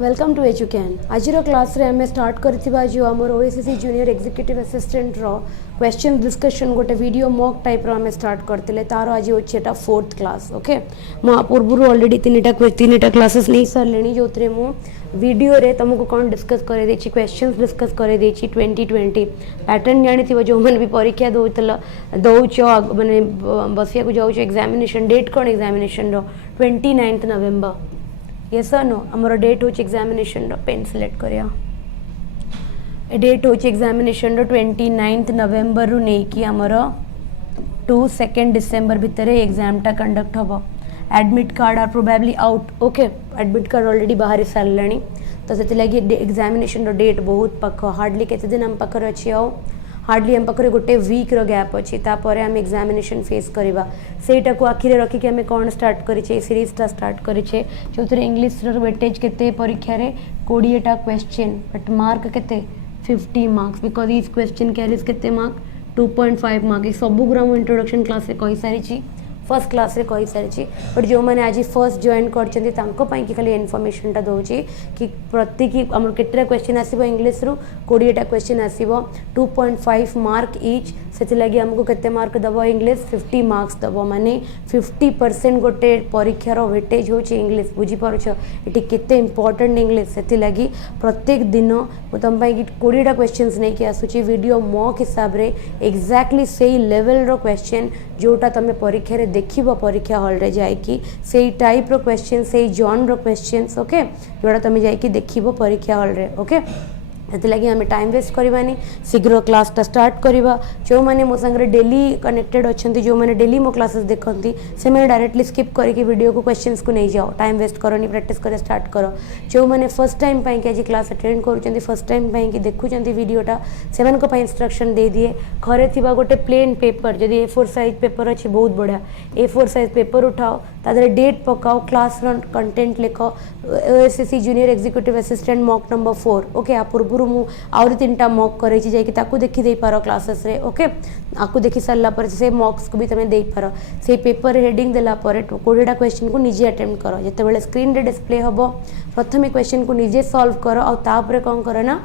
Welcome to एजुकेन आज class रे आम स्टार्ट करथिबा जो हमर ओएसएससी जूनियर एग्जीक्यूटिव असिस्टेंट रो क्वेश्चन डिस्कशन गोटे वीडियो मॉक टाइप रो आम स्टार्ट करथिले तार आज होछि एटा फोर्थ क्लास ओके मो पूर्व ऑलरेडी तीनटा क्लासेस नहीं सरलेनी जोतरे मो वीडियो रे तुमको कौन डिस्कस करे देछि क्वेश्चंस डिस्कस करे देछि 2020 पैटर्न जानिथिबो जो मन भी परीक्षा दौच माने बसिया को जाउछ एग्जामिनेशन डेट कौन एग्जामिनेशन रो 29 नवंबर यस और नो आमर डेट हो एग्जामिनेशन पेन सिलेक्ट करिया डेट हो एग्जामिनेशन 29 नवेम्बर रु नहीं कि आमर 2 डिसेम्बर भितर एग्जाम टा कंडक्ट हम admit card are probably out okay admit card already बाहर सारे तो से लगी एग्जामिनेशन डेट बहुत पाख हार्डली केते दिन आम पाखर अच्छी आओ हार्डली आम पाखे गोटे वीक रो गैप अच्छी तापर आम एग्जामिनेशन फेस करवा सेटा को आखिरे रखिक आम कौन स्टार्ट करें सीरीजटा स्टार्ट करें जो इंग्लीश वेटेज केते परीक्षा रे 20टा क्वेश्चन बट मार्क केते 50 marks because is question carries केते मार्क 2.5 मार्क सब गुरा इंट्रोडक्शन क्लास रे कही सारी फर्स्ट क्लास रे कही सारी बट जो मैंने आज फर्स्ट जॉइन कर खाली इनफॉरमेशनटा दूसरी कि प्रति की आम केटा क्वेश्चन आसो इंग्लीश रु 20टा क्वेश्चन आसो 2.5 मार्क इच से लगी आमको केते मार्क दब इंग्लीश 50 मार्क्स दब माने 50% गोटे परीक्षार वेटेज हो इंग्लीश बुझीपार ये केते इंपोर्टेंट इंग्लीश से लगी प्रत्येक दिन मुझे तुम 20टा क्वेश्चन नहीं कि आसूची वीडियो मॉक हिसाब रे एग्जैक्टली से लेवल रो क्वेश्चन जोटा तुम परीक्षा रे देखिबो परीक्षा हॉल रे जाइकी से टाइप रो क्वेश्चन से जॉन रो क्वेश्चंस ओके जोटा तुम जाइकी देखिबो परीक्षा हॉल रे ओके लगी आम टाइम वेस्ट करवानी शीघ्र क्लासटा स्टार्ट करवा जो मैंने मो संगे डेली कनेक्टेड अच्छा जो मैंने डेली मो क्लासेस देखती से मैंने डायरेक्टली स्किप करके वीडियो को क्वेश्चंस को नहीं जाओ टाइम वेस्ट करनी प्रैक्टिस कर स्टार्ट कर जो मैंने फर्स्ट टाइम कि आज क्लास अटेंड कर फर्स्ट टाइम कि देखुं वीडियोटा से इंस्ट्रक्शन दे दिए घरे थी गोटे प्लेन पेपर जदि A4 साइज पेपर अच्छी बहुत बढ़िया A4 साइज पेपर उठाओ तादरे डेट पकाओ क्लास कंटेंट लिख OSSC junior executive assistant mock number 4 okay आ पूर्व मु आउरी 3टा मॉक करे देखी दे पार क्लासेस रे ओके आपको देखी सारा पर से मॉक्स को भी तुम दे पार से पेपर हेडिंग देला पर 20टा क्वेश्चन को निजे अटेम्प्ट कर जिते स्क्रीन रे डिस्प्ले हम प्रथम क्वेश्चन को निजे सॉल्व कर और कौन कर ना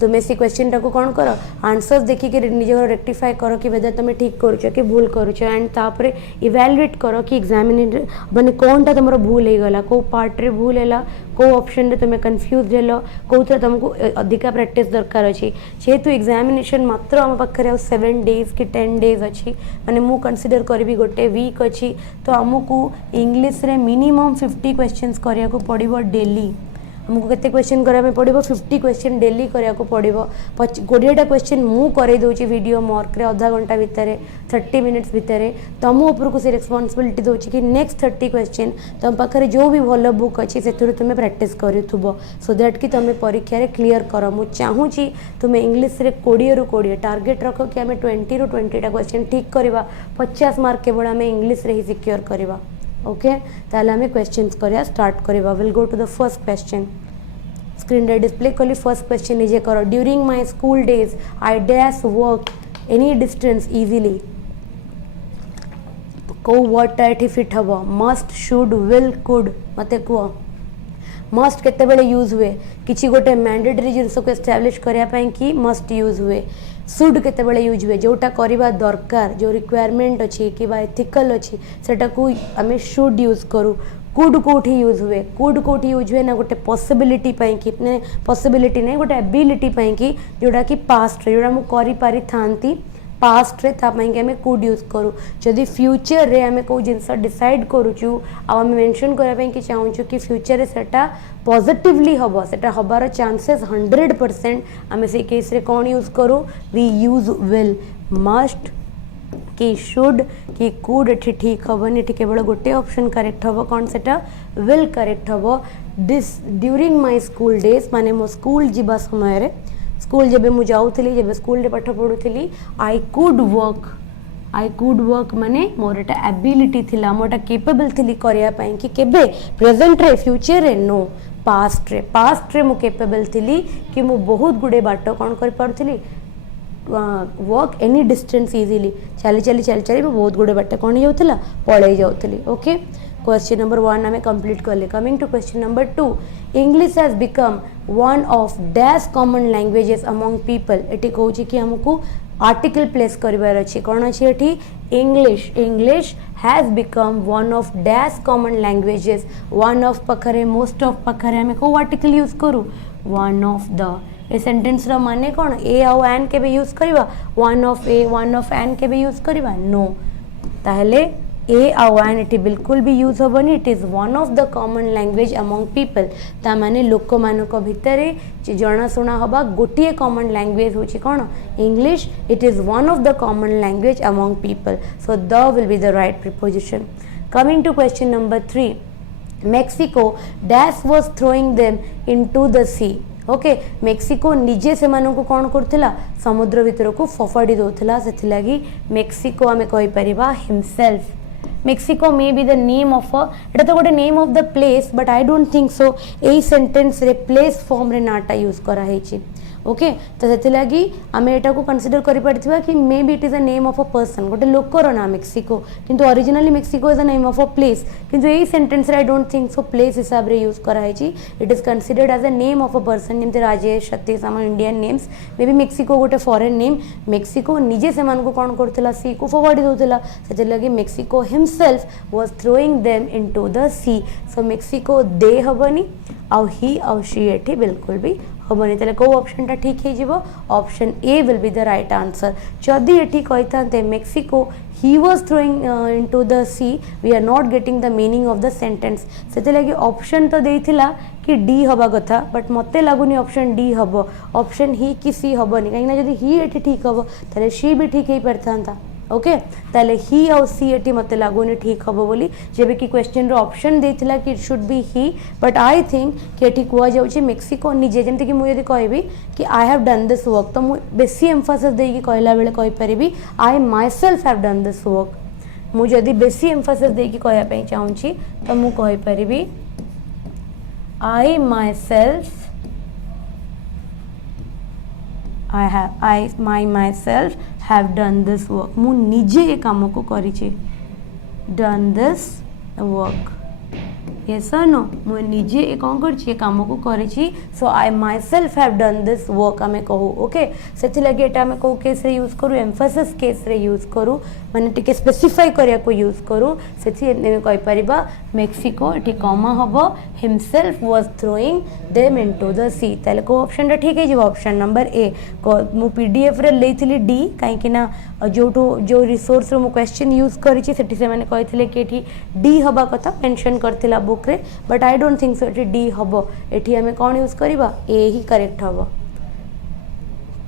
तुम्हें से क्वेश्चन टाक कौन कर आंसर्स देखिक निज रेक्टिफाई कर कि वेदर तुम ठीक करुच कि भूल करुच एंड तापर इवैल्यूएट कर कि एग्जामिनेटर माने कौनटा तुम भूल हो गला को पार्ट रे भूल है को ऑप्शन रे तुम कन्फ्यूज हेलो कौन तुमको अधिका प्रैक्टिस दरकार अच्छी जेहेतु एग्जामिनेशन मात्र आम पाखे 7 डेज कि 10 डेज अच्छी माने मु कंसीडर करी गोटे वीक अच्छी तो आमको इंग्लीश रे मिनिमम 50 क्वेश्चंस करिया को पड़िबो डेली हमको केते क्वेश्चन कराया पड़ो 50 क्वेश्चन डेली कराया पड़ो 20टा क्वेश्चन मु करे दूची वीडियो मॉक रे आधा घंटा भितर 30 मिनिट्स भितर तुम ऊपर को से रिस्पांसिबिलिटी दूची कि नेक्स्ट 30 क्वेश्चन तुम पाखे जो भी भल बुक अच्छी से तुम प्रैक्टिस करूब सो दैट कि तुम परीक्षा रे क्लीयर कर मु चाहूँगी तुम इंग्लीश रे 20 रु 20 टार्गेट रख कि आम 20 रु 20टा क्वेश्चन ठीक करवा 50 मार्क केवल आम इंग्लीश रे ही सिक्योर करवा ओके ताले हमें क्वेश्चंस करिया स्टार्ट करवा will go to the first question screen रे डिस्प्ले कली फर्स्ट क्वेश्चन निजे करो during my school days I dash work any distance easily को वर्ड एठी फिट हबो मस्ट शुड विल कुड मते को मस्ट केते बेले यूज हुए किछि गोटे मैंडेटरी जिनिस को एस्टैब्लिश करिया पई कि मस्ट यूज हुए सुड केते बेले यूज हुए जोटा करवा दरकार जो रिक्वायरमेंट अच्छी कि एथिकल अच्छी सेटा को आम शुड यूज करूँ कुड कोठी यूज हुए कुड कोठी यूज हुए ना गोटे पॉसिबिलिटी कि पॉसिबिलिटी नहीं गोटे एबिलिटी कि जोटा कि पास्ट रे जोटा मु करि पारि थांती पास्ट रे तापाई आम कुड यूज करूँ जदि फ्यूचर रे आम कौ जिनस डिसाइड करुचु आम मेंशन करने कि चाहूँ कि फ्यूचर रे सेटा पॉजिटिवली हम सेटा हबार चांसेस 100% आम से केस रे कौन यूज करूँ वी यूज विल मस्ट कि शुड कि कुड एठी ठीक हेनी एठी केवल गोटे ऑप्शन करेक्ट हम कौन सेटा विल करेक्ट हम this during my school days माने मो स्कूल जीवा समय रे स्कूल जब मुझे जाऊली जब स्कूल रे पाठ पढ़ुली आई कुड वर्क माने मोर एटा एबिलिटी थिला मोटा केपेबल थिली करिया पई कि केबे प्रेजेंट रे फ्यूचर रे नो पास्ट रे मु केपेबल थिली कि मु बहुत गुडे बाट कौन कर पारथिली वर्क एनी डिस्टेंस इजीली चली बहुत गुड़े बाट कौन जाऊला पलि जाऊली ओके क्वेश्चन नंबर 1 आम कंप्लीट कले। Coming to question number 2, English has become one of dash common languages among people. एटी कहूँ कि हमको आर्टिकल प्लेस करार अच्छी कौन अच्छी एटी English. English has become one of dash common languages. One of पाखे मोस्ट ऑफ पाखे आम कौ आर्टिकल यूज करूँ वन ऑफ द। ए सेंटेंस रो माने कौन ए आउ एन केबे यूज करवा one of a one of N केबे यूज करवा नो। ताहले ए आउ एन एटी बिल्कुल भी यूज होबनी। It is one of the common language among people. ता माने लोक मानक भितरे जनाशुना हबा गोटे कॉमन लैंग्वेज होची कौन English. It is one of the common language among people. So the will be the right preposition. Coming to question number 3, Mexico dash was throwing them into the sea. Okay Mexico निजे से मानू कौन करथिला समुद्र भितर को फफाड़ी दौला से Mexico आम कहीपर himself. Mexico may be the name of एटा तो गोटे name of the place but I don't think so यही सेंटेंस रे प्लेस फॉर्म रे नाटा यूज कराई। ओके तो से लगी आम एटा को कंसीडर कर कि may be it is a name of a person गोटे लोकर ना मेक्सिको किंतु originally Mexico is a name of a place किंतु यही सेंटेंस रे I don't think so place हिसाब रे यूज कराई। It is considered as a name of a person जमी राजेश सतीश आम Indian names may be Mexico गोटे फॉरेन नेम। मेक्सिको निजे से मानू कौन करथिला सी को फवाड़ी दौला से लगी Mexico himself was throwing them into the sea. So Mexico they हबनी आउ ही आउ शी एठी बिल्कुल भी हेनी। तेल कौ ऑप्शन टा ठीक हो option A will be the right answer. जदि ये कही था मेक्सिको ही was throwing into the sea we are not getting the meaning of the sentence. से लगी ऑप्शन तो देथिला कि डी हवा कथा बट मत लगुनि ऑप्शन डी हम ऑप्शन ही कि सी हेनी कहीं जब ही ये ठीक हम ताले सी भी ठीक हो पारि था। ओके ताले ही आउ सी एटी मत लगुनि ठीक हम बोली जब कि क्वेश्चन रो ऑप्शन देथिला कि it should be he but I think कि एटी कुआ जाउची मेक्सिको निजे जमती कि मुझे कहबी कि I have done this work तो मुझे बेसी एम्फासिस देकी कहला बेले कहि परिबी I myself have done this work. मुझे बेसी एम्फासिस देकी कहया पई चाहूची तो मु कहि परिबी I myself I myself have done this work। मु निजे ये काम को करी done this work। yes or no मु निजे ये कौन कर काम को करी। So I myself have done this work आम कहू। ओके से लगे एटा आम कौ केस रे यूज करूँ एम्फासिस केस रे यूज करूँ माने टिके स्पेसिफाई करिया को यूज करूँ से कहि परिबा मेक्सिको एटी कमा हबो himself was throwing them into the sea. ताले को ऑप्शन टा ठीक है ऑप्शन नंबर ए। मु पीडीएफ रे लेथिली डी कहीं ना जो रिसोर्स रो मु क्वेश्चन यूज करी सेठी से माने कहिथिले कि एठी डी हबा कथा मेंशन करथिला बुक रे बट आई डोंट थिंक सो एठी डी हबो। एठी हमें कौन यूज करबा ए ही करेक्ट हबो।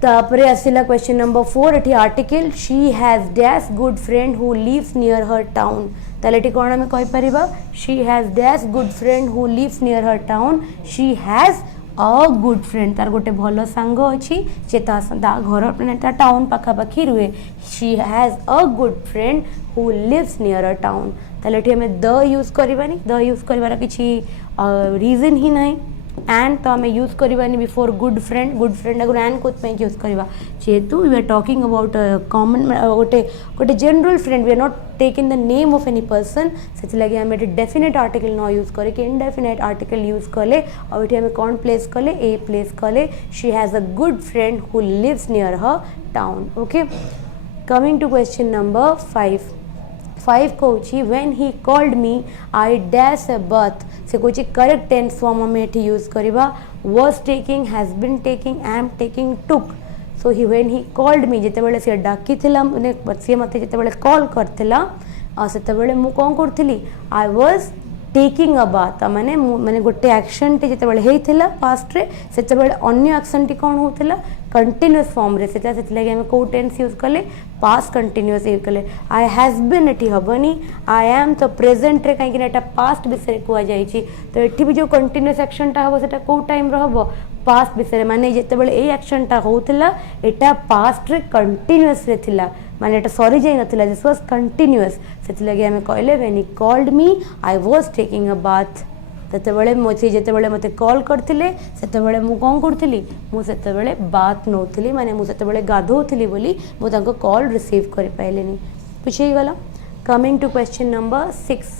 तापरे आसिला क्वेश्चन नंबर 4 एठी article she has dash good friend who lives near her town. ताले एठी कोन हमें कहि परिबा she has dash good friend who lives near her town. She has a good friend तार गोटे भल सांग अच्छी जे ता घर ता टाउन पाखापाखी रुए। She has a good friend who lives near a town. ताले एठी हमें द यूज करबानी द यूज करबार किछि रीजन ही नहीं। एंड तो आम यूज करवानी बिफोर गुड फ्रेंड अगर एंड कोथ यूज करवा जेहेतु we are talking about common गोटे general friend we are not taking the name of any person से लगे आम डेफिनेट आर्टिकल न यूज करे कि इनडेफिनेट आर्टिकल यूज कले और ये कौन प्लेस कले ए प्लेस कले she has a good friend who lives near her town. Okay coming to question number 5 कहूँ when he called me I dash a birth से कहूँ करेक्ट टेंस फॉर्म आम ये यूज करवा was taking has been taking am taking took. So he when he called me जिते सी डाकी मैंने सी मत जिते कॉल करथिला से मु कौन करी आई वाज टेकिंग अ बाथ माने माने गोटे एक्शन टे जिते होता पास्ट रे से अन्य एक्शन टी कौन होता कंटिन्यूअस फॉर्म रे से लगे आम कौ टेंस यूज कले पास्ट कंटिन्यूअस यूज कले। आई हैज बीन एटी हेनी आई एम तो प्रेजेंट रे कहीं पास्ट विषय कहुई तो ये भी जो कंटिन्यूअस एक्शन टा हम से कौ टाइम हम पास्ट विषय माने जिते ये एक्शन टा होता एटा पास्ट रे कंटिन्यूअस रे थिला माने एटा सरी जाई नथिला दिस वाज कंटिन्यूअस से लगे आम कहले when he called me I was taking a bath तेतबेले मोती जेतेबेले मते कॉल करथिले सेतेबेले मु कोन करथिली मु सेतेबेले बात नोथिली माने मु सेतेबेले गाधोथिली बोली मु तांको कॉल रिसीव करि पाइलेनी पूछे गला। कमिंग टू क्वेश्चन नंबर 6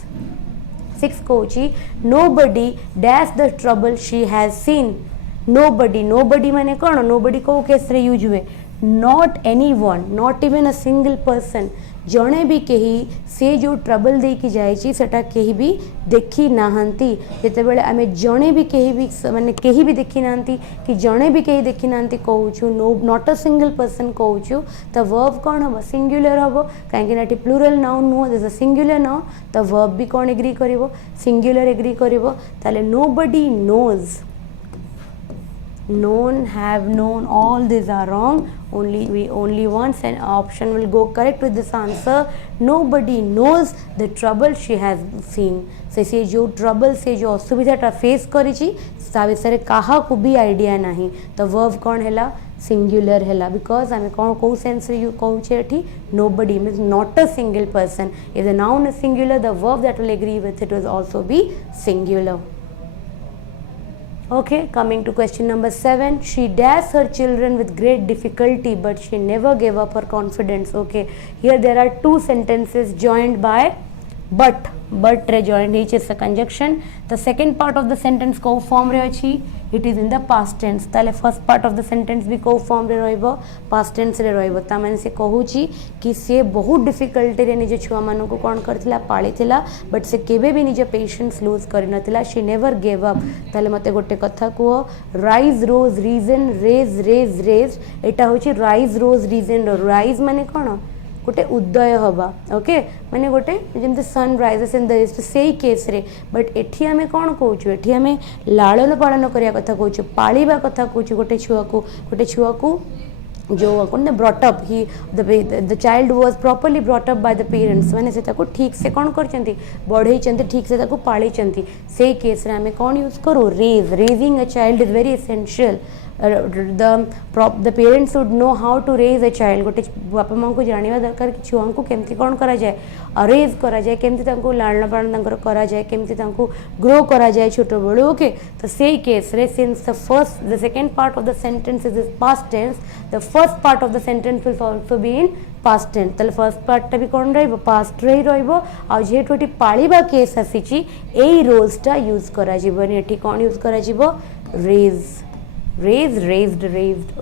6 कहूँ nobody dash the trouble she has seen. nobody माने कौन nobody को केस रे यूज हुए not anyone not even a single person जड़े भी कही से जो ट्रबल दे कि जाए सेटा कहीं भी देखी नाहंती जिते बेले आमे जड़े भी कहीं भी माने कहीं भी देखी नाहंती कि जड़े भी कहीं देखी नाहंती कहूँ no not a single person कहूँ तो वर्ब कौन हम सिंगुलर हम कहीं प्लूरल नाउन नुह दिस अ सिंगुलर नाउन तो वर्ब भी कौन एग्री करिवो सिंगुलर एग्री करिवो ताले nobody knows known have known all these are wrong only one option will go correct with this answer nobody knows the trouble she has seen से जो trouble से जो असुविधा फेस करी विषय कहा को भी आइडिया नहीं तो वर्ब कौन है सिंगुलर है बिकॉज आम कौन कौ सेन्स कहूँ nobody means not a single person if the noun is singular the verb that will agree with it will also be singular. Okay, coming to question number 7. She dashed her children with great difficulty, but she never gave up her confidence. Okay, here there are two sentences joined by but. But joined each is a conjunction. The second part of the sentence co form रही it is in the past tense. ताले first part of the sentence भी co form रे रहिबो past tense रे रहिबो ता माने से कहूची कि से बहुत डिफिकल्टी रे निज छुआ मानन को कोन करथिला पाली थिला बट से केबे भी निज पेशेंस लूज करि नथिला she never gave up. ताले मते गोटे कथा को rise rose reason raise एटा होची rise rose reason rise माने कोन गोटे उदय हवा ओके माने गोटे जमते sun rises in the east से केस रे बट एठी हमें कौन कहूँ एठी हमें लालन पालन करिया कथा कहूँ पालिबा कथा कहूँ गोटे छुआ को जो कौन brought up he the child was properly brought up by the parents माने से ताको ठीक से कौन करचंती बढ़ई चंती ठीक से ताको पाली चंती से केस रे हमें कौन यूज करो raising a child is very essential the parents should know how to raise a child गोटे बापा माँ को जानिबा दरकार कि छुआ को केमती कौन करा जाए रेज करा जाए केमती तांको लालना पालन तांकर करा जाए केमती तांको ग्रो करा जाए छोट बड़ो ओके तो से केस रे since the second part of the sentence is past tense the first part of the sentence will also be in past tense तले फर्स्ट पार्ट भी कौन रहिबो पास्ट रही रहिबो आ जेहेतु एटी पालिबा केस आसीची एई रोजटा यूज करा जीवनी एटी कौन यूज करा जीवो raised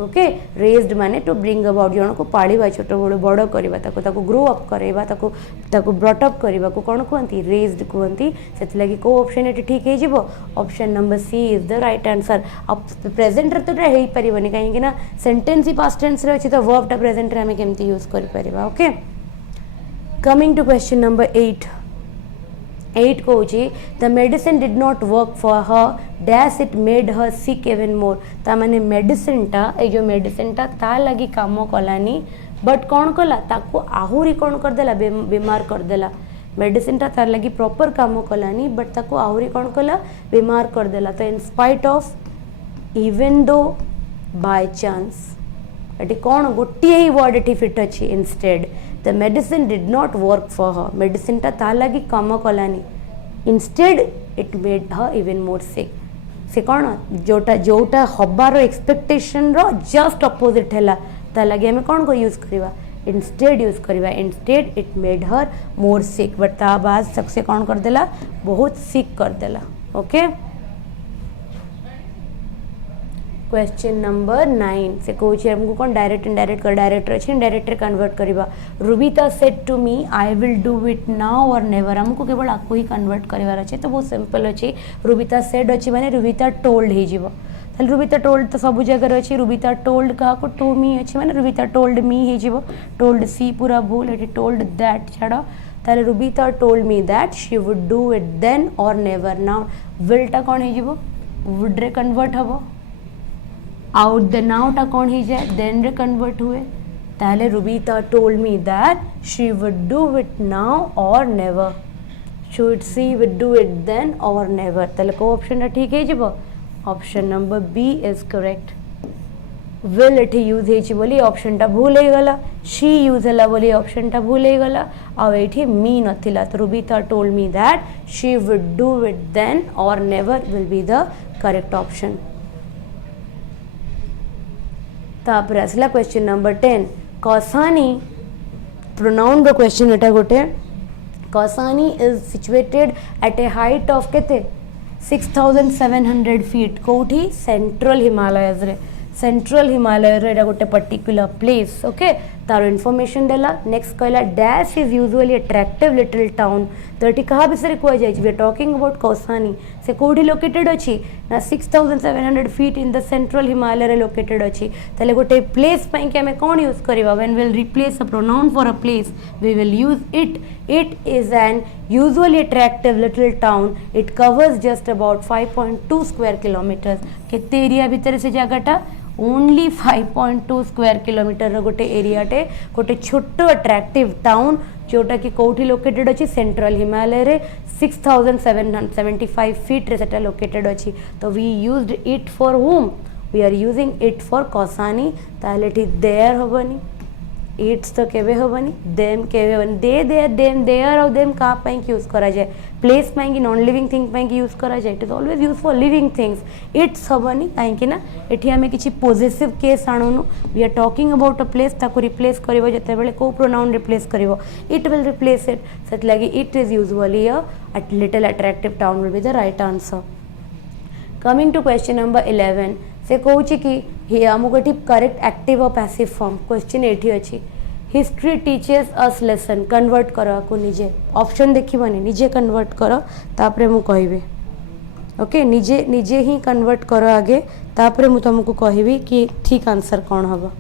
okay raised माने टू ब्रिंग अबाउट जन को पालिबा छोट बड़ बड़ करबा ताको ग्रो अप करबा ताको ब्रॉट अप करबा को कोन कहंती रेज्ड कहंती सेति लागि को ऑप्शन एटी ठीक हे जिवो option number C is the right answer अब प्रेजेंट रे तो हे परिबनी काहे कि ना सेंटेंस ही पास्ट टेंस रे अछि तो वर्ब टा प्रेजेंट रे हम केमती यूज कर परिबा okay coming to question number 8 कहूँ the medicine did not work for her dash it made her sick even more ता माने मेडिसिनटा ए जो मेडिसिनटा ता लगी काम कलानी बट कौन कला ताको आहुरी कौन करदेला बीमार करदेला मेडिसिनटा तार लगी प्रॉपर काम कलानी बट ताको आहुरी कौन कला बीमार करदेला तो in spite of even though by chance एटी कौन गोटे ही वर्ड एटी फिट अच्छी instead the medicine did not work for her मेडिसिनटा ता लगी काम कलानी instead it made her even more sick से कौन जोटा हबार एक्सपेक्टेशन रो जस्ट अपोजिट है ता लगे हमें कौन को यूज करवा इंस्टेड यूज करवा instead it made her more sick but ता बाद सबसे कौन कर देला बहुत सिक कर देला ओके क्वेश्चन नंबर 9 से कहूँ हमको कौन डायरेक्ट इनडायरेक्ट कर डायरेक्टर अच्छे इनडायरेक्टर कन्वर्ट करवा Rubita said to me I will do it now or never हमको केवल आपको ही कन्वर्ट करार अच्छे तो बहुत सिंपल अच्छे रुबिता सेड अच्छी माने रुबिता टोल्ड हो रुबिता टोल्ड तो सब जगह अच्छी रुबिता टोल्ड क्या टू मी अच्छी माने रुबिता टोल्ड मी हो टोल्ड सी पूरा भूल ये टोल्ड दैट छाड़ ताले Rubita told me that she would do it then or never now विलटा कौन हो वुड रे कन्वर्ट हम आउट द नाउटा कौन हो जाए देन रे कन्वर्ट हुए ताले Rubita told me that she would do it now or never should she would do it then or never ताले को ऑप्शन ठीक है जब option number B is correct will एठी यूज हे बोली ऑप्शन टा भूल हो गला शी यूज है बोली ऑप्शन टा भूल हो गला आ एठी मी नथिला तो Rubita told me that she would do it then or never will be the correct option तापर आसला क्वेश्चन नंबर 10 कसानी प्रोनाउन रो क्वेश्चन एटा गोटे Kausani is situated at a height of केते 6700 फीट कोठी सेंट्रल हिमालयस रे सेंट्रल हिमालय रे गोटे पर्टिकुलर प्लेस ओके तार इनफॉरमेशन देला नेक्स्ट कहला dash is usually attractive little town तो ये क्या विषय कह जाए we are talking about Kausani से कोठी लोकेटेड अच्छी ना 6700 feet in the central Himalaya रे लोकेटेड अच्छी ताले गोटे प्लेस पई कि हमें कौन यूज करबा when will replace a pronoun for a place we will use it is an usually attractive little town it covers just about 5.2 square kilometers केते एरिया भीतर से जगहटा ओनली 5.2 स्क्वायर किलोमीटर गोटे एरियाटे गोटे छोट अट्रैक्टिव टाउन जोटा कि कौटी लोकेटेड अच्छी सेंट्रल हिमालय रे 6775 फीट रे सेटा लोकेटेड अच्छी तो we used it for whom we are using it for Kausani ताले ठी देयर होबनी इट्स तो केवे होबनी देम केवे होबनी they them there or them का पई यूज करा जाए प्लेस पई कि नॉन लिविंग थिंग पई यूज करा जाए it is always use for living things it's होबनी काहे ना एठी हमें किछि पॉजिटिव केस आणुनु we are talking about a place ताको रिप्लेस करबो जते बेले को प्रोनाउन रिप्लेस करबो इट विल रिप्लेस इट सेट लागी it is usually a little attractive town will be the right answer coming to question number 11 से कहूँ कि हे आमको ये करेक्ट एक्टिव और पैसिव फॉर्म क्वेश्चन ये अच्छी history teachers us lesson convert कर निजे ऑप्शन देखनी निजे कन्वर्ट कर तापरे मु कहबी ओके निजे निजे ही कन्वर्ट कर आगे तापरे मु तुमको कहबी कि ठीक आंसर कौन हम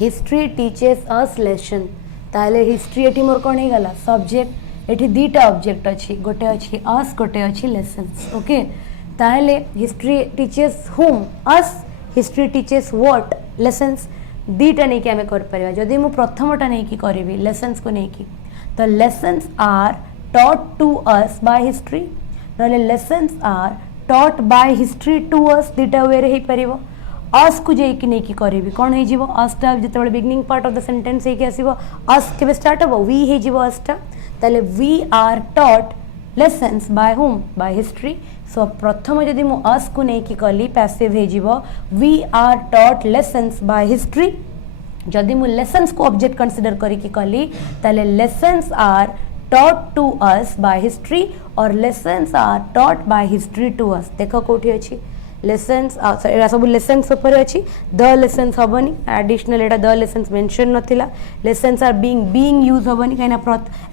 हिस्ट्री टीचर्स अस लेसन ताले हिस्ट्री एटी मोर कौन होगा सब्जेक्ट एटी दीटा ऑब्जेक्ट अच्छी गोटे अच्छी अस गोटे अच्छी लेसन्स ओके ताहले हिस्ट्री टीचर्स हुम अस हिस्ट्री टीचर्स व्हाट लेसन्स दीटा नहीं कि आमे कर परिबा जदि मु प्रथमटा नहीं कि करबी लेसन्स को नहीं कि तो lessons are taught to us by history नले lessons are taught by history to us दीटा वे रे हे परिबो अस को जे कि नहीं कि करबी कोन हे जीवो अस टा जतबे beginning part of the sentence हे कि आसीबो अस केबे स्टार्ट हबो वी हे जीवो अस टा ताले we are taught lessons by whom by history so प्रथम जदि मु अस को नहीं कि कली पैसिव हे जीवो we are taught lessons by history जदि मु लेसन्स को ऑब्जेक्ट कंसीडर करी कि कली ताले lessons are taught to us by history or lessons are taught by history to us देखो कोठी अछि लेसन्स एटा सब लेसन्स ऊपर अछि द लेसन्स हबनी एडिशनल एटा द लेसन्स मेंशन नथिला लेसन्स आर बीइंग यूज हबनी काइना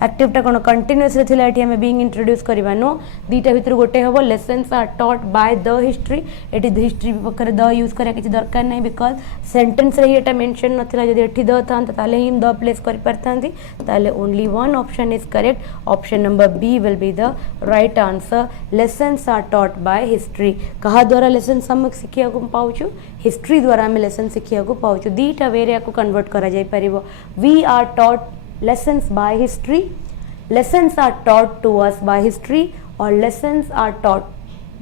एक्टिव टा कोन कंटीन्यूअस रे थिला एटी हमें बीइंग इंट्रोड्यूस करबा नो दीटा भीतर गोटे हबो lessons are taught by the history एटी द हिस्ट्री पकरे द यूज करे किछि दरकार नै बिकॉज़ सेंटेंस रे एटा मेंशन नथिला जदि एटी द थांत ताले ही द प्लेस करि परथांती ताले only one option is correct option number B will be the right answer lessons are taught by history कहा द्वारा लेसन समक शिखिया को पाउछु हिस्ट्री द्वारा हमें लेसन शिखिया को पाउछु दीटा वेरिया को कन्वर्ट करा जाय परिबो we are taught lessons by history lessons are taught to us by history or lessons are taught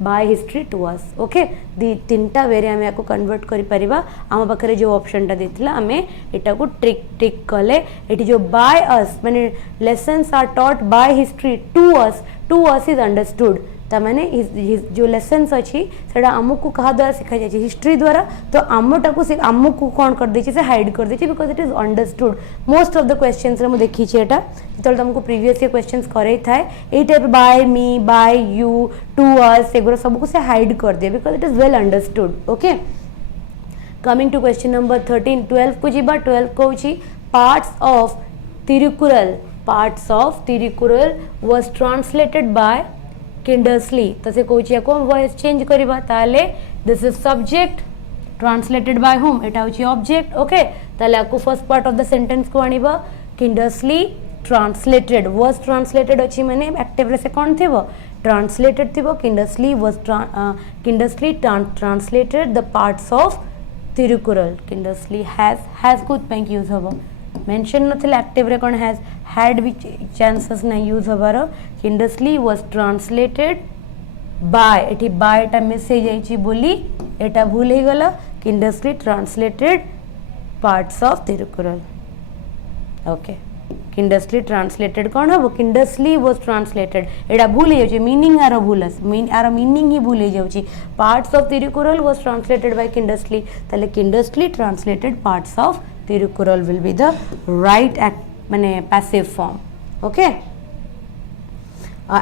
by history to us okay दी तीनटा वेरिया हमें को कन्वर्ट करि परिबा आम पाखरे जो ऑप्शन टा देथिला हमें एटा को ट्रिक कले एटी जो बाय अस माने lessons are taught by history to us is understood तमाने जो लेसन्स अच्छी से आमको कहा द्वारा शिखा जाए हिस्ट्री द्वारा तो आमटा को आमको कौन कर दे से हाइड कर दे because it is understood most of the questions रे देखी जो तुमको प्रीवियस क्वेश्चंस करे थाए ये type by me by you to us एगुरा सबको से हाइड कर दे because it is well understood okay coming to question number 13 12 को जीवा 12 कहूँ parts of Thirukkural was translated by Kindersley तो से कहूँ या वॉइस चेंज करवा ताले this is subject translated bye whom एटा होची ऑब्जेक्ट ओके ताले आपको first part of the sentence को आनिबा किंडर्सली ट्रांसलेटेड वाज ट्रांसलेटेड अछि माने एक्टिव रे से कोन थिबो ट्रांसलेटेड थिबो Kindersley was Kindersley translated the parts of Thirukkural Kindersley has good bank use हबो मेंशन नथिला एक्टिव रे कोन हैज हैड भी चांसेस ना यूज हबार किंडर्सली वाज ट्रांसलेटेड बाय एटी बाय टा मिस हे जाईची बोली एटा भूल हे गला किंडर्सली translated parts of Thirukkural okay Kindersley translated कौन हम किंडस्ली वाज ट्रांसलेटेड एटा भूल हो मीनिंग आर भूल आर मीनिंग ही भूल हो parts of Thirukkural was translated by Kindersley ताले Kindersley translated parts of Thirukkural will be the right माने passive form okay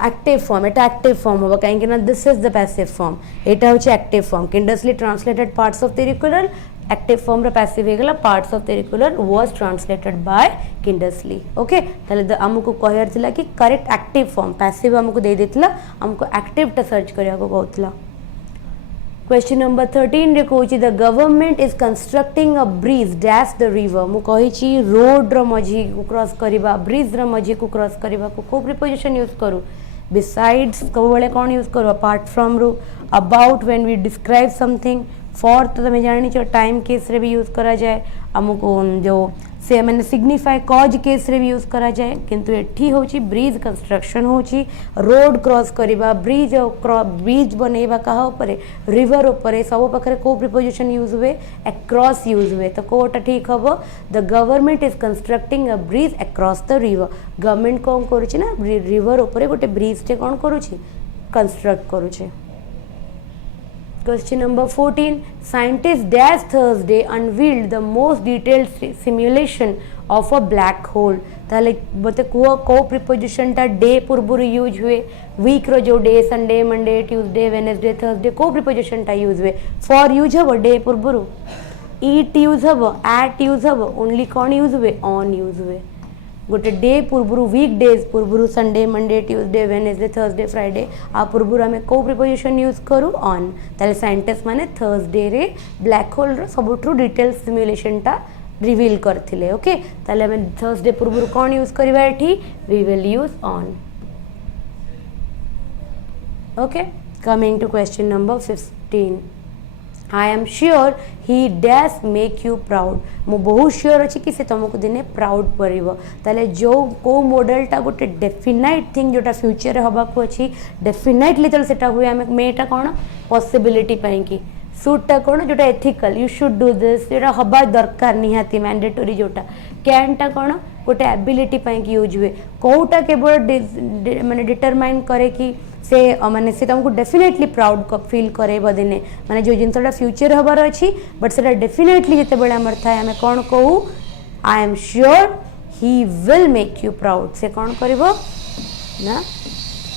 active form एटा एक्टिव फॉर्म होगा कहीं ना this is the passive form एटा होची active form Kindersley translated parts of Thirukkural active form रे passive हेगला parts of Thirukkural was translated by Kindersley okay ताले हमको कहयार थिला कि करेक्ट एक्टिव फॉर्म पैसिव हमको दे देथिला हमको एक्टिव टा सर्च करिया को कहउतला क्वेश्चन नंबर 13 रे कहउची the government is constructing a bridge dash the river मु कहिची रोड रो मझी को क्रॉस करिबा ब्रिज रो मझी को क्रॉस करिबा को प्रीपोजिशन यूज करू बिसाइड्स कब बळे कोन यूज करू अपार्ट फ्रॉम रू about when we describe something for तो तुम्हें जानी छो टाइम केस रे भी यूज करा जाए हमको जो से मैंने सिग्निफाई कॉज केस रे भी यूज करा जाए किंतु एठी होची ब्रिज कंस्ट्रक्शन होची रोड क्रॉस करिबा ब्रिज बनेबा कहा ऊपर रिवर ऊपर सब पाखरे को प्रीपोजिशन यूज हुए अक्रॉस यूज हुए तो कोटा ठीक हबो the government is constructing a bridge across the river government कोन करूची ना रिवर ऊपर गोटे ब्रिज टे कोन करूची कंस्ट्रक्ट करूची Question number 14. Scientists dash Thursday unveiled the most detailed simulation of a black hole. ताले बते को प्रीपोजिशन टा डे पूर्व यूज हुए वीक रो जो day Sunday Monday Tuesday Wednesday Thursday को प्रीपोजिशन टा यूज हुए फॉर यूज हबो डे पूर्व ईट यूज हबो एट यूज हबो ओनली कौन यूज हुए ऑन यूज हुए गोटे डे पूर्व वीक डेज पूर्व Sunday Monday Tuesday Wednesday Thursday Friday आ पूर्व आम को प्रीपोजिशन यूज करूँ ऑन ताले साइंटिस्ट माने थर्सडे रे ब्लैक होल रो सबुठु डिटेल सिमुलेशन टा रिवील करथिले ओके ताले आम थर्सडे पूर्व कौन यूज करबा एठी we will use on okay coming to question number 15 I am sure he dash make you proud मु बहुत श्योर अच्छी कि से तुमको दिने प्राउड करिवो ताले जो को मॉडलटा गोटे डेफिनाइट थिंग जोटा फ्यूचर हबा को अच्छी डेफिनाइटली तो सेटा हुए आम मेटा कौन पॉसिबिलिटी पाई कि सुटा कौन जोटा ethical you should do this जोटा हबा दरकार निहाती मैंडेटरी जोटा कैनटा कौन गोटे एबिलिटी पाई कि यूज हुए कोटा केवल माने डिटरमाइन करे कि से माने से तुमको डेफिनेटली प्राउड फील करे दिने माने जो जिनसटा फ्यूचर हबार अच्छी बट से डेफिनेटली जिते बड़े आमर थाए आम कौन कहू I am sure he will make you proud से कौन करिवो ना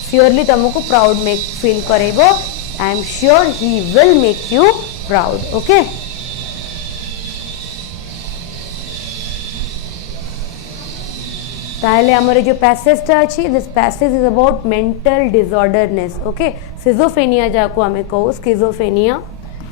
श्योरली तुमको प्राउड मेक फील करेबो I am sure he will make you proud okay ताहले आमर जो पैसेजटा अच्छी this passage is about mental disorderness okay schizophrenia जाको आमे कहू स्किजोफ्रेनिया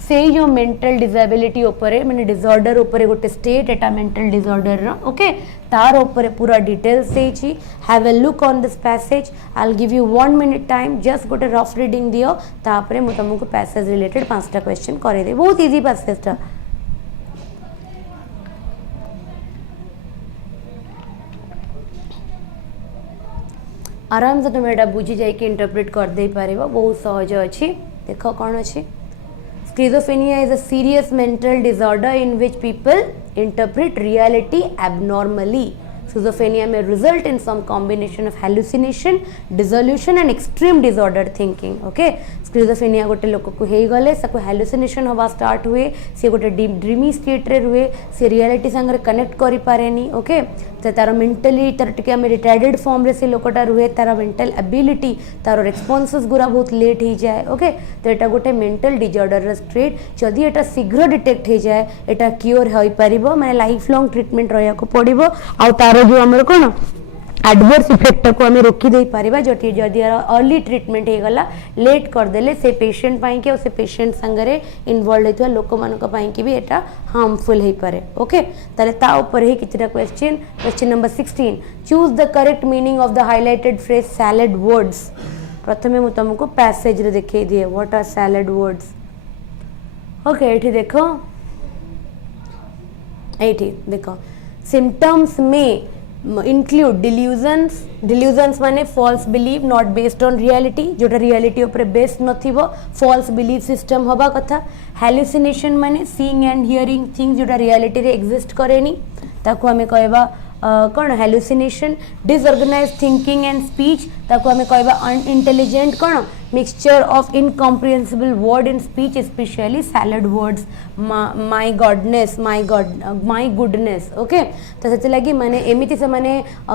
से जो मेंटल डिसेबिलिटी ऊपर माने डिसऑर्डर ऊपर गोटे स्टेट एटा मेंटल डिसऑर्डर ओके तार ऊपर पूरा डिटेल्स देछि have a look on this passage I will give you 1 minute time just गोटे रफ रीडिंग दियो तापरे मु तुमको पैसेज रिलेटेड 5टा क्वेश्चन करे दे बहुत इजी पैसेजटा आराम से तुम एटा बुझी जाए कि इंटरप्रेट कर दे पारिबो बहुत सहज अछि देखो कौन अछि schizophrenia is a serious mental disorder in which people interpret reality abnormally schizophrenia may result in some combination of hallucination dissolution and extreme disordered thinking okay schizophrenia गोटे लोक को हे गले सको hallucination हवा स्टार्ट हुए से गोटे ड्रीमी स्टेट रे हुए से रियलिटी संगे कनेक्ट करि पारेनी ओके तो तार मेंटली तार टिके हम रिटार्डेड फॉर्म रे से लोकटा रुहे तार मेंटल एबिलिटी तार रिस्पांसेस गुरा बहुत लेट ही जाए ओके तो एटा गोटे मेंटल डिसऑर्डर स्टेट जदि एटा शीघ्र डिटेक्ट हो जाए एटा क्योर होई परिबो माने लाइफ लॉन्ग ट्रीटमेंट रहया को पड़िबो आ तार जो हमर कोन एडवर्स इफेक्ट को आम रोकी दे पारिबा जदि अर्ली ट्रीटमेंट हो गला लेट करदेले से पेशेंट पाई के से पेशेंट संगरे इन्वॉल्व होइतवा लोक मानक पाई के भी एटा हार्मफुल हो पारे ओके ताले ता ऊपर ही कितना question number 16 choose the correct meaning of the highlighted phrase salad words प्रथमे मु तुमको पैसेज रे देखै दिए what are salad words okay एठी देखो एठी देखो सिम्पटम्स में include delusions माने false belief not based on reality जोटा reality ऊपर based नथिबो false belief system हबा कथा hallucination माने seeing and hearing things जोटा reality रे exist करेनी ताको हमें कहबा कौन hallucination disorganize thinking and speech ताको हमें कहबा अनइंटेलिजेंट कौन mixture of incomprehensible word in speech specially salad words my godness my goodness okay तो से लगी माने एमिति से माने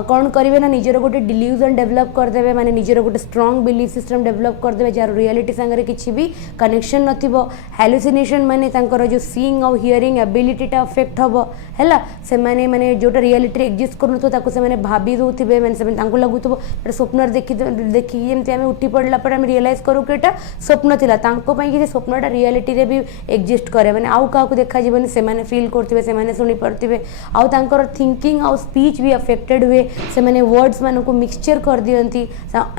कौन करेंगे ना निजर गोटे डिल्यूजन डेवलप करदे माने निजर गोटे स्ट्रॉन्ग बिलीफ सिस्टम डेवलप करदे जार रियलिटी संगे किसी भी कनेक्शन नथिबो हेलुसिनेशन माने तांकर जो सीइंग और हियरिंग एबिलिटी टा अफेक्ट हबो हैला से माने जोटा रियलिटी एक्जिस्ट करनथो ताको से माने भाबी दोथिबे माने से तांको लागुथबो स्वप्न देखि जेमति आमे उठी पड़ला पर आमे रियलाइज करू कि एटा स्वप्न थिला तांको पई कि स्वप्नटा रियलिटी रे भी एक्जिस्ट करे माने आउ का देखा जीवन से माने फील करथिबे से माने सुनी पड़थिबे आउ तांकर थिंकिंग और स्पीच भी अफेक्टेड हुए से माने वर्ड्स माने को मिक्सचर कर दियंती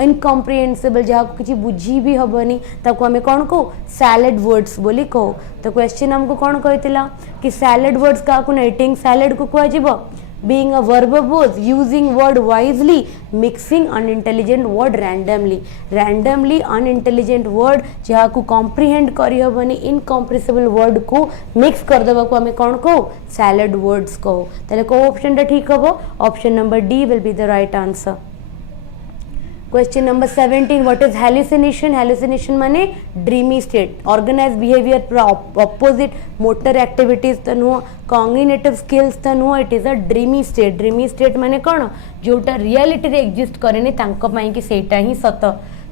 इनकम्प्रिहेंसिबल जहा को किछि बुझी भी हबनी ताको हमें कोन को सैलेड वर्ड्स बोली को तो क्वेश्चन हमको कोन कहतिला कि सैलेड वर्ड्स का को ईटिंग सैलेड को कुआ जीवो being a verbose using word wisely mixing unintelligent word randomly unintelligent word जहाँ को comprehend करी हबनी incomprehensible word को mix कर देबा को हमें कौन को salad words को ताले को ऑप्शन टा ठीक हबो option number D will be the right answer. Question number 17 what is hallucination माने dreamy state organized behavior opposite motor activities तो नुह cognitive skills तो नुह it is a dreamy state माने कौन जोटा रियलिटी रे एक्जिस्ट करेनी तांको पाई कि सेटा ही सत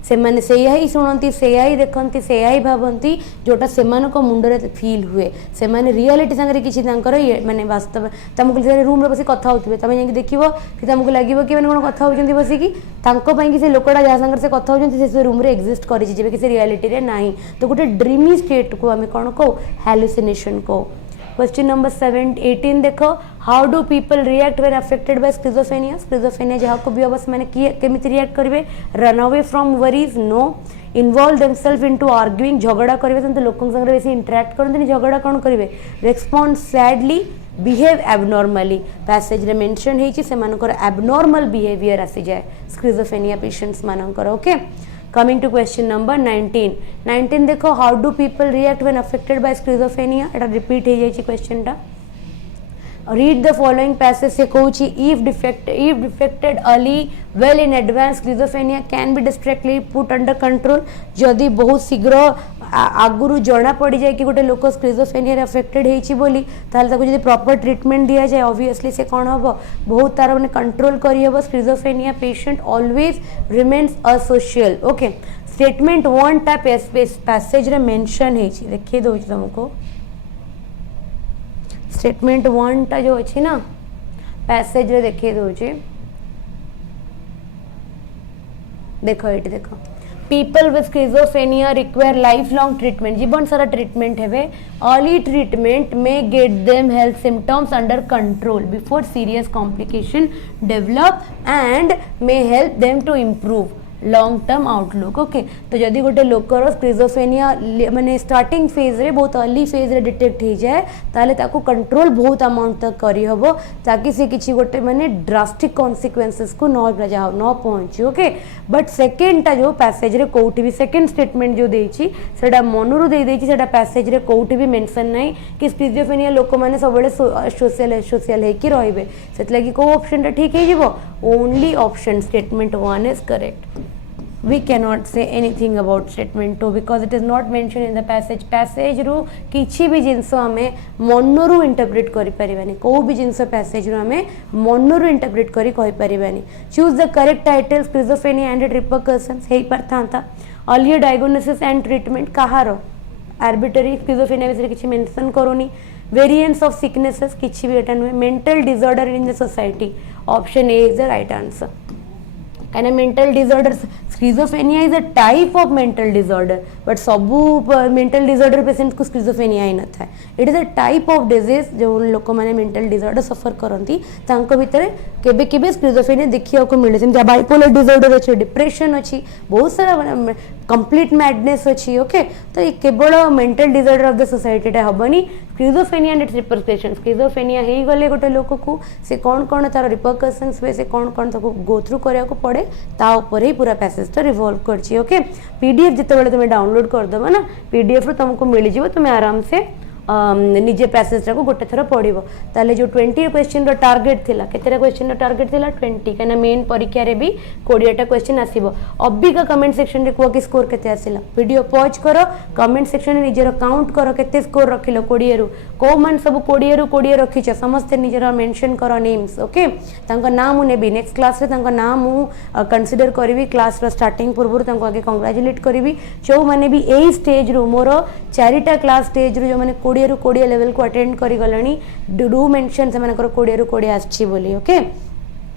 से माने सेया ही सुनती सेया ही देखती सेया ही भावती जोटा से मुंडरे फील हुए से माने रियलिटी संगे किसी माने वास्तव तुमको रूम रे बसी कथा होतबे तमे जाके देखिबो कि तुमको लागिबो कि माने कोन कथा होजंती बसी कि तांको पई कि से लोकडा जा संगे से कथा होजंती से रूम रे एक्जिस्ट करि जेबे कि से रियलिटी रे नाही तो गोटे ड्रीमी स्टेट को हमें कोन को हेलुसिनेशन को. क्वेश्चन नंबर 18 देखो how do people react when affected by schizophrenia जहाँ को भी बस मैंने केमिति रिएक्ट करेंगे run away from worries no involve themselves into arguing झगड़ा करेंगे तो लोक संगे बेसी इंटरेक्ट करते झगड़ा कौन करेंगे respond sadly behave abnormally passage रे मेंशन हेची से मानकर एबनॉर्मल बिहेवियर आसी जाए स्किजोफ्रेनिया पेशेंट्स मानकर okay. Coming to question number 19 देखो how do people react when affected by schizophrenia Etah repeat हो जाइए question टा. Read the following passage से कहूची if defected early well in advance schizophrenia can be distractly put under control जदि बहुत शीघ्र आगुरु जना पड़ जाए कि गोटे लोक स्किजोफ्रेनिया रे अफेक्टेड हेची बोली ताले ताको जदि प्रॉपर ट्रीटमेंट दिया जाए ऑब्वियसली से कौन हबो बहुत तार माने कंट्रोल करी हबो schizophrenia patient always remains asocial okay. Statement 1 टा पैसेज रे मेंशन हेची देखिए दो तुमको स्टेटमेंट 1 टा जो अच्छी ना पैसेज रे देखिए दो देखो ये देखो people with schizophrenia require lifelong treatment जीवन सारा ट्रीटमेंट है early treatment may get them health symptoms under control before serious complication develop and may help them to improve long term outlook okay. तो जदि गोटे लोकर स्किजोफ्रेनिया माने starting phase रे बहुत early phase रे डिटेक्ट हो जाए ताले ताको कंट्रोल बहुत अमाउंट तक करी हबो ताकि से किछि गोटे माने ड्रास्टिक कॉन्सिक्वेंसेस को न पहुंची ओके. बट सेकेंड टा जो पैसेज रे कोउठी भी सेकेंड स्टेटमेंट जो देछि सेटा मनुरु दे देछि सेटा पैसेज रे कोउठी भी मेंशन नै कि स्किजोफ्रेनिया लोक माने सब बेले सोशल है कि रहबे सेत लागि को ऑप्शन टा ठीक हे जिवो only option statement 1 is correct. We cannot say anything about statement 2 because it is not mentioned in the passage रू किछि भी जिंस हमें मनरू इंटरप्रेट करि परिबानी को भी जिंस पैसेज रू हमें मनरू इंटरप्रेट करि कहि परिबानी. Choose the correct title schizophrenia and repercussions हेई परथांता अर्ली डायग्नोसिस एंड ट्रीटमेंट कहारो आर्बिट्ररी स्किजोफ्रेनिया विषय किछि मेंशन करोनी वेरिएंट्स ऑफ सिकनेसेस किछि भी एटा नुहे mental disorder in the society option A is the right answer. And a mental disorders schizophrenia is a type of mental disorder but सबू mental disorder patient को schizophrenia ही न था. It is a type of disease जो लोक माने mental disorder suffer करंती तांको भितरे केबे केबे schizophrenia देखिया को मिले जेम bipolar disorder अछि depression अछि बहुत सारा complete madness अछि ओके. तो ये केवल mental disorder of the society टा हबनी schizophrenia and its repercussions schizophrenia हेई गले गोटे लोक को से कौन तार repercussions हुए से कौन ताको गो थ्रू करिया को पड़े ता ऊपर ही पूरा पैसेज टा रिवॉल्व करछि ओके. पीडीएफ जिते बेले तुम डाउनलोड कर दबो ना पीडीएफ रो तुमको मिल जिवो तुम आराम से निजे पैसेजटा को गोटे थर पढ़ो ताले जो 20 क्वेश्चन टार्गेट थिला केतेटा क्वेश्चन टार्गेट थिला 20 कहीं मेन परीक्षा रे भी 20टा क्वेश्चन आसीबो अबिका कमेंट सेक्शन रे को कि स्कोर केते आसिला वीडियो पॉज करो कमेंट सेक्शन रे निजर काउंट करो केते स्कोर रखिलो 20 रु को मान सब 20 रु 20 रखिछ समस्त निजर मेंशन करो नेम्स ओके तांका नाम मु नेबी नेक्स्ट क्लास रे तांका नाम मु कंसीडर करबी क्लास रो स्टार्टिंग पूर्व तांको आगे कांग्रेचुलेट करबी जो माने भी एई स्टेज रु मोर 4टा क्लास स्टेज रु जो माने 20 रु 20 लेवल को अटेंड करि गलनी डू मेंशन से माने 20 रु 20 आछि बोली ओके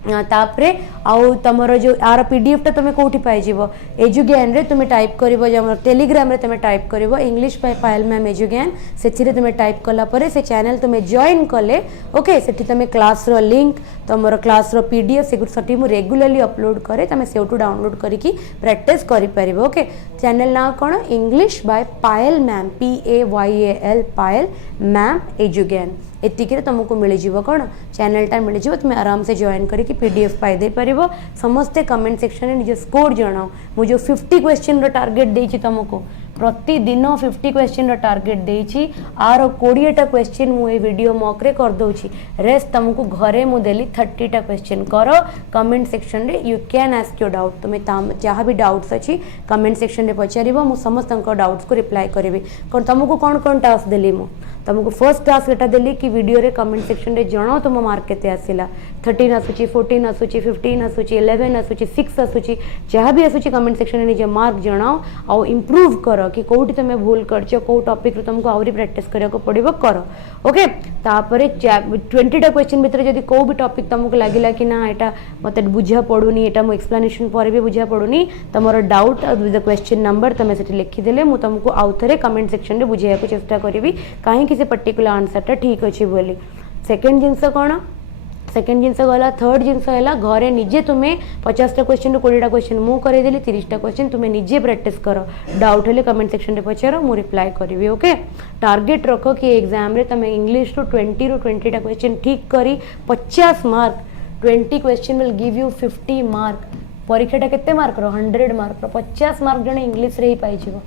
तापरे आउ तमरो जो आर पीडीएफ टा तुम कोठी पाई जीवो एजुज्ञान रे तुम टाइप करिवो जो टेलीग्राम रे तुम टाइप करिवो English by Payal ma'am Edugyan सेथिरे तुम टाइप कला परे से चैनल तुम जॉइन कले ओके सेठी तुम क्लास रो लिंक तमरो क्लास रो पीडीएफ से सठी मु रेगुलरली अपलोड करे तुम सेउटू डाउनलोड करिकी प्रैक्टिस करि परिबो ओके चैनल ना कोन English by Payal ma'am PAYAL Payal ma'am Edugyan एतिके तुमको मिल जीवो कोन चैनलटा मिल जीवो तुम आराम से जॉइन करके पीडीएफ पाई दे परिबो समस्ते कमेंट सेक्शन में निज स्कोर जणाओ मु जो 50 क्वेश्चन रो टारगेट देछि तुमको प्रतिदिन 50 क्वेश्चन रो टारगेट देछि आर 20टा क्वेश्चन मु ए वीडियो मॉक रे कर दोछि रेस्ट तुमको घरे मु देली 30टा क्वेश्चन करो कमेंट सेक्शन रे you can ask your doubt तुम जहाँ भी डाउट्स अछि कमेंट सेक्शन रे पचारिबो मु समस्त डाउट्स को रिप्लाई करबी कोन तुमको कोन टास्क देली मु तुमको फर्स्ट टास्क एटा देली कि वीडियो रे कमेंट सेक्शन रे जणाओ तुम मार्क केते आसिला 13 आसुची 14 आसुची 15 आसुची 11 आसुची 6 आसुची जहाँ भी आसुची कमेंट सेक्शन रे निजे मार्क जणाओ आ इंप्रूव करो कि कोठी तुम भूल करछो को टॉपिक रो तुमको आउरी प्रैक्टिस करिया को पड़िबो करो ओके तापरे 20टा क्वेश्चन भीतर जदी को भी टॉपिक तुमको लागिला कि ना एटा मते बुझा पडुनी एटा मो एक्सप्लेनेशन पर भी बुझा पडुनी तमरो doubt with the question number तुम सेठी लिखि देले मु तुमको आउथरे कमेंट सेक्शन रे बुझाया को चेष्टा करबी काहे कि से पर्टिकुलर आंसर टा ठीक अछि बोली सेकंड जिंस कोन सेकंड जिनस गला थर्ड जिनस है घरे निजे तुम्हें 50टा क्वेश्चन रु 20टा क्वेश्चन मु करे देली 30टा क्वेश्चन तुम्हें निजे प्रैक्टिस करो डाउट हेले कमेंट सेक्शन रे पचारो मु रिप्लाई करबी ओके टारगेट रखो कि एग्जाम रे तुम्हें इंग्लिश रु 20 रु 20टा क्वेश्चन ठीक करी 50 mark 20 question will give you 50 mark परीक्षाटा केते मार्क रो 100 मार्क रो 50 मार्क जने इंग्लिश रे ही पाई जीवो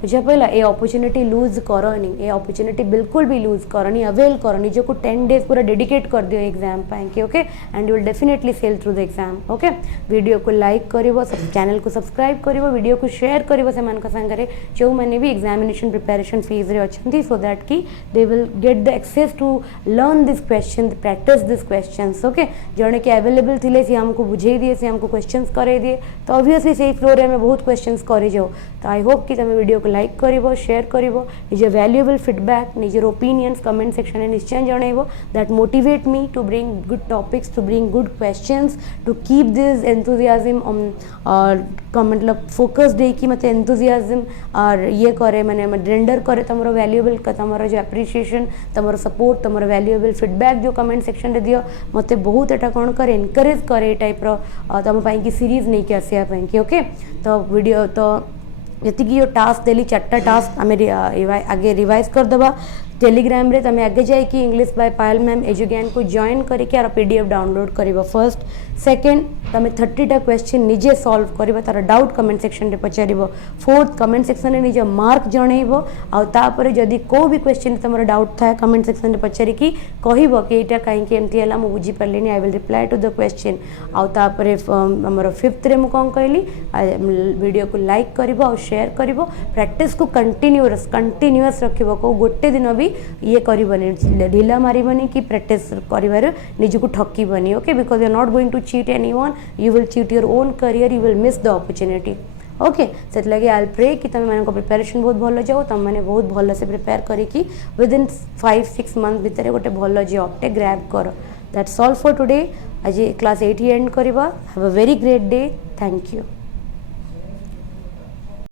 बुझा पहला ए अपॉर्चुनिटी लूज करनी ए अपॉर्चुनिटी बिल्कुल भी लूज करनी अवेल करनी जो को 10 डेज पूरा डेडिकेट कर दियो एग्जाम पाए कि okay and you will definitely sail through the exam okay video को लाइक करिवो सब चैनल को सब्सक्राइब करिवो वीडियो को शेयर करिवो से मान का संगरे जो माने भी एग्जामिनेशन प्रिपरेशन फेज रे अछंती सो दैट कि they will get the access to learn this question practice this questions okay जणे के अवेलेबल थिले से हमको बुझे दिए से हमको क्वेश्चंस करे दिए तो ऑब्वियसली सही फ्लोर रे में बहुत क्वेश्चंस करे जाओ तो आई होप कि तुम वीडियो को लाइक करिवो शेयर करिवो निजे वैल्यूएबल फीडबैक निजे ओपिनियंस कमेंट सेक्शन में निश्चय जणाइबो that motivate me to bring good topics to bring good questions to keep this enthusiasm और मतलब फोकस दे कि मते एंथुसियाज्म और ये करे माने रेंडर करे तमरो वैल्यूएबल तमरो जो एप्रिसिएशन तमरो सपोर्ट तमरो वैल्यूएबल फीडबैक जो कमेंट सेक्शन रे दियो मते बहुत एटा कोन करे एनकरेज करे टाइप रो तम पाई की सीरीज नहीं के आसिया पाई कि ओके तो वीडियो तो जी टास्क देली 4टा टास्क आम आगे रिवाइज कर दबा टेलीग्राम रे तमे आगे जाए कि English by Payal ma'am Edugyan को जॉइन करके आर पीडीएफ डाउनलोड करिवो फर्स्ट सेकंड तमे 30टा क्वेश्चन निजे सॉल्व करिवो तार डाउट कमेंट सेक्शन रे पचारिवो फोर्थ कमेंट सेक्शन रे निजे मार्क जणैबो आ तापर जदी को भी क्वेश्चन तमरो डाउट था कमेंट सेक्शन रे पचारि कि कहिबो कि एटा काहे कि एमती हला मु बुझी परलेनी I will reply to the question आ तापर हमरो फिफ्थ रे मु कोन कहली वीडियो को लाइक करिवो और शेयर करिवो प्रैक्टिस को कंटीन्यूअस रखिबो को गोटे दिन भी ये करबनी ढीला मारिबनी कि प्रैक्टिस करिवार निज को ठकीबनी okay because you are not going to cheat anyone you will cheat your own career you will miss the opportunity okay से लगे आई प्रे कि तुम मान प्रिपरेशन बहुत भल जाओ तुम मैंने बहुत भल से प्रिपेयर करी विदिन 5-6 मंथ भितर गोटे भल जॉबटे ग्रैब कर दैट्स ऑल फॉर टुडे आज क्लास 8 एंड करवा have a very great day thank you.